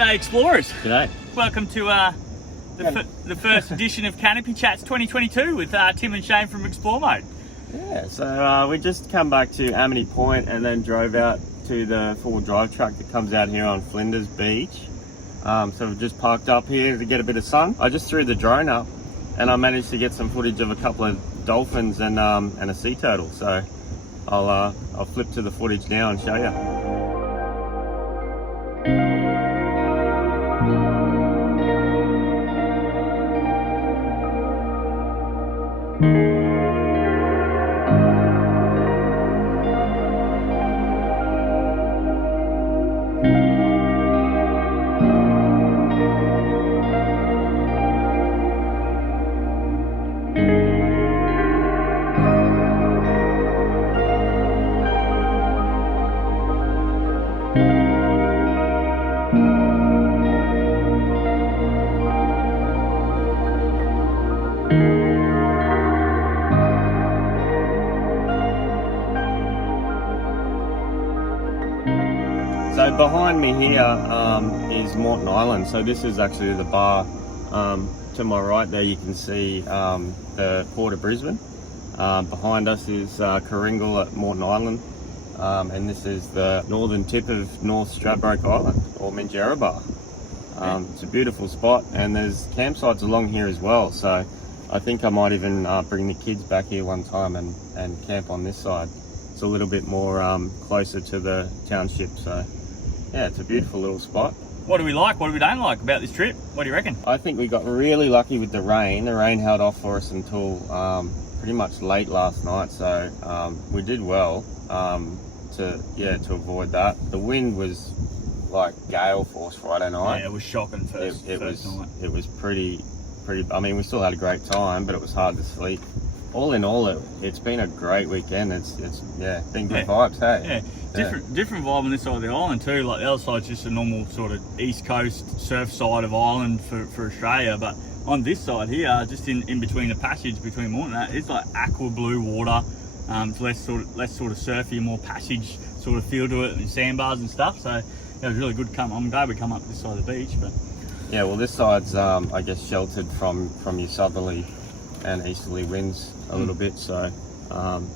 G'day explorers. G'day. Welcome to the first edition of Canopy Chats 2022 with Tim and Shane from Explore Mode. Yeah, so we just come back to Amity Point and then drove out to the four-wheel drive truck that comes out here on Flinders Beach. So we've just parked up here to get a bit of sun. I just threw the drone up and I managed to get some footage of a couple of dolphins and a sea turtle. So I'll flip to the footage now and show you. So behind me here is Moreton Island. So this is actually the bar. To my right there you can see the Port of Brisbane. Behind us is Coringal at Moreton Island. And this is the northern tip of North Stradbroke Island, or Minjerribah. It's a beautiful spot and there's campsites along here as well. So I think I might even bring the kids back here one time and camp on this side. It's a little bit more closer to the township. So yeah, it's a beautiful little spot. What do we like? What do we don't like about this trip? What do you reckon? I think we got really lucky with the rain. The rain held off for us until pretty much late last night. So we did well to avoid that. The wind was like gale force Friday night. Yeah, it was shocking first night. It was pretty. I mean, we still had a great time, but it was hard to sleep. All in all, it's been a great weekend. It's been good vibes, hey? Yeah, different vibe on this side of the island too. Like the other side's just a normal sort of east coast surf side of Ireland for Australia, but on this side here, just in between the passage between Moreton, it's like aqua blue water. It's less sort of surfy, more passage sort of feel to it, and sandbars and stuff. So it was really good. I'm glad we come up this side of the beach, but yeah, well this side's I guess sheltered from your southerly and easterly winds a little bit. So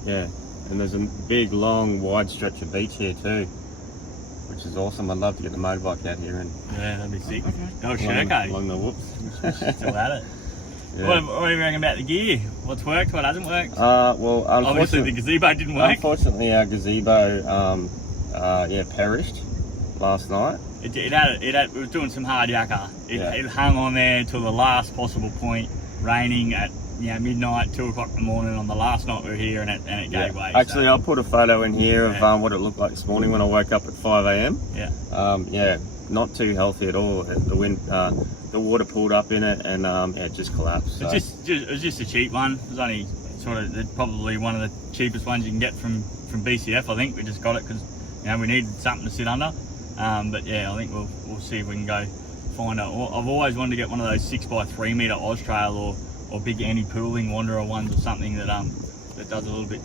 yeah. And there's a big, long, wide stretch of beach here too, which is awesome. I'd love to get the motorbike out here and that'd be sick. Go along the whoops. Still at it. Yeah. What do you reckon about the gear? What's worked? What hasn't worked? Well, obviously the gazebo didn't work. Unfortunately, our gazebo perished last night. It was doing some hard yakka. It hung on there until the last possible point, raining at midnight, 2 o'clock in the morning on the last night we were here, and it gave way. Actually, I'll put a photo in here of what it looked like this morning when I woke up at 5 a.m. Yeah. Not too healthy at all. The wind, the water pulled up in it, and it just collapsed. So. It was just a cheap one. It was only probably one of the cheapest ones you can get from BCF. I think we just got it because we needed something to sit under. But yeah, I think we'll see if we can go find it. I've always wanted to get one of those 6x3 meter Austrail or big anti-pooling Wanderer ones or something that does a little bit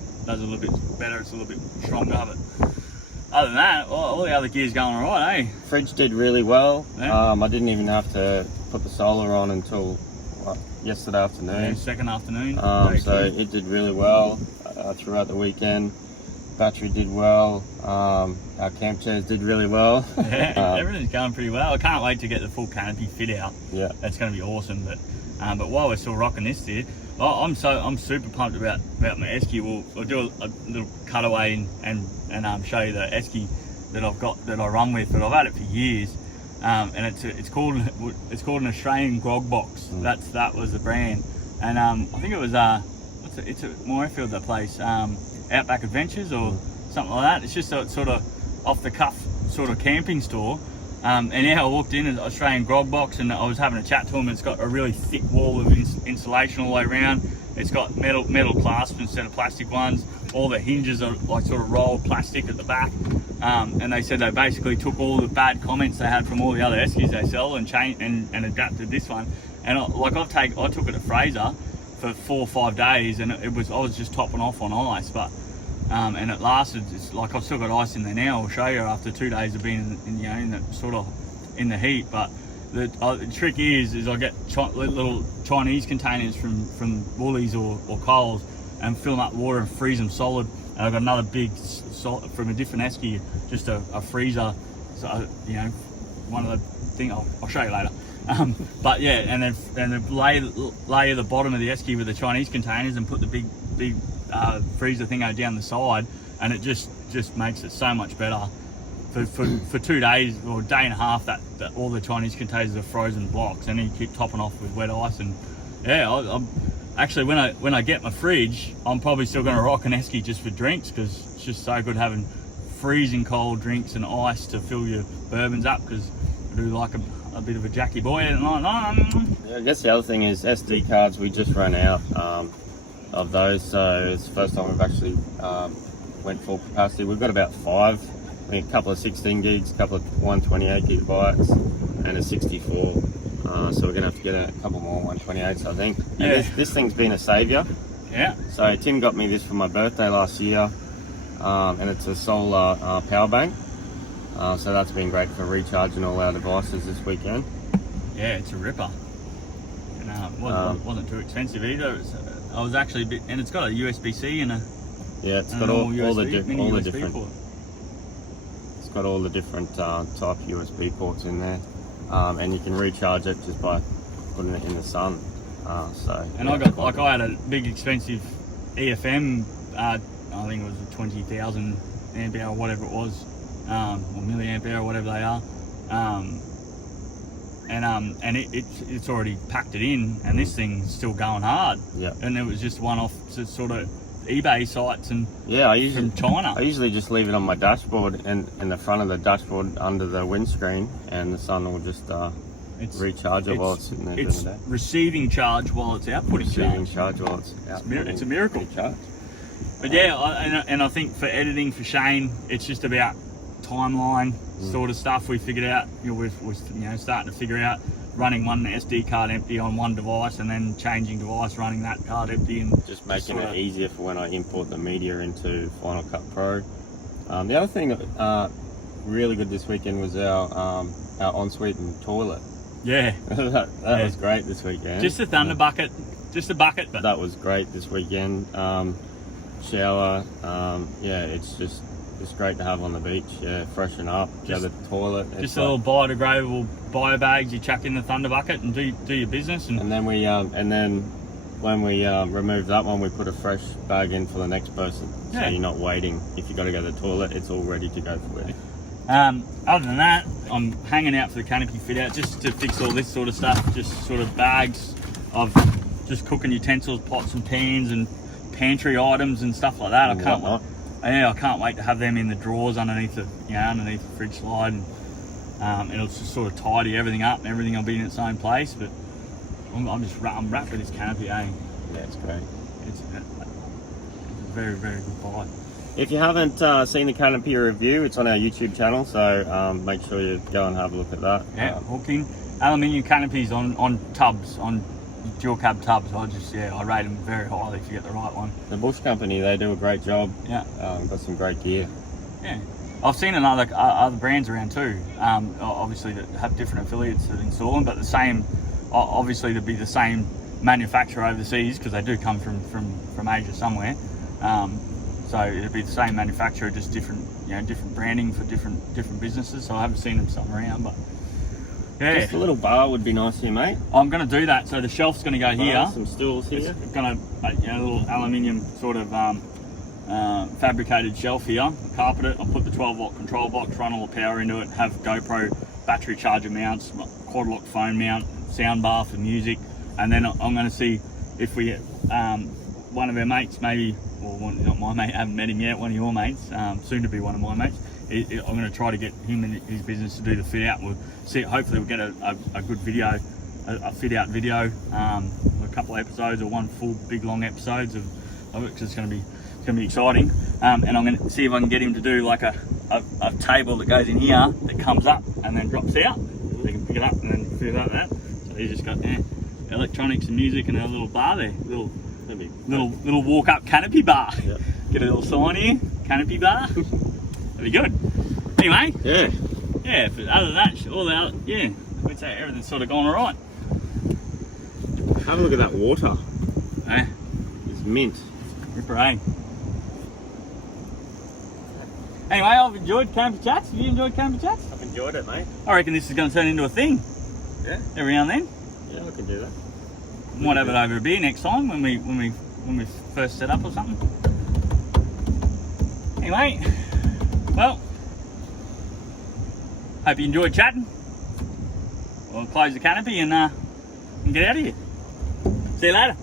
better. It's a little bit stronger. But other than that, all the other gear's going all right, eh? Fridge did really well. Yeah. I didn't even have to put the solar on until yesterday afternoon. Yeah, second afternoon. So it did really well throughout the weekend. Battery did well. Our camp chairs did really well. Yeah, everything's going pretty well. I can't wait to get the full canopy fit out. Yeah, that's going to be awesome. But while we're still rocking this here, I'm super pumped about my esky. We'll do a little cutaway and show you the esky that I've got that I run with. But I've had it for years, and it's called an Australian grog box. That was the brand, and I think it was it's at Moorfield, that place, Outback Adventures or something like that. It's just a sort of off the cuff sort of camping store. And yeah, I walked in an Australian grog box and I was having a chat to him. It's got a really thick wall of insulation all the way around. It's got metal clasps instead of plastic ones. All the hinges are like sort of rolled plastic at the back. And they said they basically took all the bad comments they had from all the other eskies they sell and changed and adapted this one. And I took it to Fraser for 4 or 5 days, and I was just topping off on ice, but and it lasted. It's like I've still got ice in there now. I'll show you after 2 days of being in that sort of in the heat. But the trick is I get little Chinese containers from Woolies or Coles and fill them up with water and freeze them solid. And I've got another big from a different esky, just a freezer. So you know, one of the things I'll show you later. But yeah, and then layer the bottom of the esky with the Chinese containers and put the big freezer thingo down the side, and it just makes it so much better. For 2 days or a day and a half, that all the Chinese containers are frozen blocks, and then you keep topping off with wet ice. And yeah, I'm actually, when I get my fridge, I'm probably still going to rock an esky just for drinks, because it's just so good having freezing cold drinks and ice to fill your bourbons up, because I do like a bit of a Jackie boy at night. Yeah, I guess the other thing is SD cards. We just ran out of those, so it's the first time we've actually went full capacity. We've got about 5, I think a couple of 16 gigs, a couple of 128 gigabytes, and a 64. So we're gonna have to get a couple more 128s, I think. Yeah. This thing's been a saviour. Yeah. So Tim got me this for my birthday last year, and it's a solar power bank. So that's been great for recharging all our devices this weekend. Yeah, it's a ripper. And wasn't too expensive either. I was actually a bit, and it's got a USB-C and a it's got all the different port. It's got all the different type USB ports in there, and you can recharge it just by putting it in the sun. And I had a big expensive EFM. I think it was a 20,000 amp hour, whatever it was, or milliamp hour, whatever they are. And it's already packed it in, and this thing's still going hard. Yeah. And it was just one off sort of eBay sites and from China. I usually just leave it on my dashboard and in the front of the dashboard under the windscreen, and the sun will just recharge it while it's sitting there during the day. Receiving charge while it's outputting charge while it's outputting. It's a miracle. Charge. But yeah, and I think for editing for Shane, it's just about timeline sort of stuff we figured out. We're starting to figure out running one SD card empty on one device, and then changing device, running that card empty, and just making it easier for when I import the media into Final Cut Pro. The other thing that really good this weekend was our ensuite and toilet. Yeah, that was great this weekend. Just a thunder bucket, just a bucket, but that was great this weekend. Shower, it's great to have on the beach. Yeah, freshen up, get the toilet. Just a little biodegradable bio bags you chuck in the thunder bucket and do your business. And then when we remove that one, we put a fresh bag in for the next person. So you're not waiting. If you got to go to the toilet, it's all ready to go for you. Other than that, I'm hanging out for the Canopy fit out just to fix all this sort of stuff. Just sort of bags of just cooking utensils, pots and pans, and pantry items and stuff like that. I can't wait to have them in the drawers underneath the fridge slide, and it'll just sort of tidy everything up, and everything will be in its own place. But I'm wrapped with this Canopy. Yeah, it's great. It's a very, very good buy. If you haven't seen the Canopy review, it's on our YouTube channel, so make sure you go and have a look at that. Yeah, hooking aluminium canopies on tubs, on dual cab tubs. I rate them very highly if you get the right one. The Bush Company, they do a great job. Yeah, got some great gear. Yeah, I've seen other brands around too. Obviously that have different affiliates that install them, but the same. Obviously to be the same manufacturer overseas, because they do come from Asia somewhere. So it'd be the same manufacturer, just different branding for different businesses. So I haven't seen them some around, but yeah. Just a little bar would be nice here, mate. I'm going to do that. So the shelf's going to go here. Some stools here. It's going to a little aluminium sort of fabricated shelf here. Carpet it. I'll put the 12-volt control box, run all the power into it. Have GoPro battery charger mounts, quad lock phone mount, sound bar for music, and then I'm going to see if we get one of our mates, maybe, or not my mate, I haven't met him yet, one of your mates, soon to be one of my mates. I'm going to try to get him and his business to do the fit out. We'll see. Hopefully, we'll get a good video, a fit out video, a couple of episodes or one full big long episodes of it, because it's going to be exciting. And I'm going to see if I can get him to do like a table that goes in here that comes up and then drops out. So they can pick it up and then fit out that. So he's just got electronics and music and a little bar there, little walk up canopy bar. Yep. Get a little sign here, canopy bar. That'd be good. Anyway, yeah, but other than that, all the other, yeah, we'd say everything's sort of gone all right. Have a look at that water. Eh? It's mint. Ripper, eh? Anyway, I've enjoyed Canopy Chats. Have you enjoyed Canopy Chats? I've enjoyed it, mate. I reckon this is going to turn into a thing. Yeah. Every now and then. Yeah, I can do that. Might have it over a beer next time when we first set up or something. Anyway, well, hope you enjoyed chatting. We'll close the canopy and get out of here. See you later.